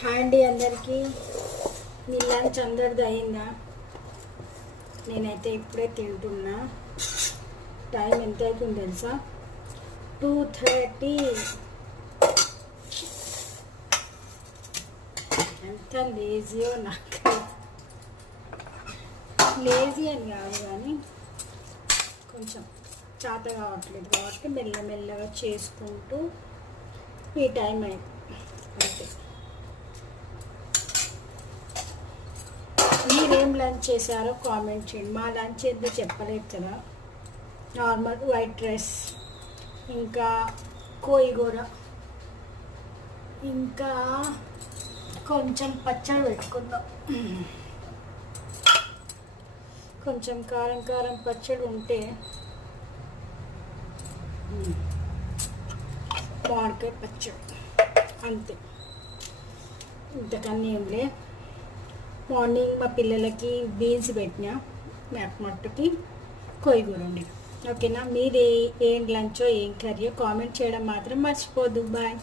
Hi అండి అందరికీ. మీ lunch అందరిది అయిందా? నేనైతే ఇప్పుడే తింటున్నా. టైం ఎంత అవుతుంది తెలుసా? 2:30. ఎంత లేజీయో నాకు. లేజీ అని కాదు కానీ కొంచెం చేత కావట్లేదు కాబట్టి మెల్లమెల్లగా చేసుకుంటూ ఈ టైం అయింది అంతే. మీరేం లంచ్ చేశారో కామెంట్ చేయండి. మా లంచ్ ఏందో చెప్పలేదు కదా. నార్మల్ వైట్ రైస్, ఇంకా కోయిగూర, ఇంకా కొంచెం పచ్చడి పెట్టుకుందాం. కొంచెం కారం కారం పచ్చడి ఉంటే మామిడికాయ పచ్చడి అంతే, ఇంతకన్నా ఏం లే. మార్నింగ్ మా పిల్లలకి బీన్స్ పెట్టినా, మట్టుకి కోయిగూర ఉండి. ఓకేనా? మీది ఏం లంచో ఏం కర్రీయో కామెంట్ చేయడం మాత్రం మర్చిపోద్దు. బాయ్.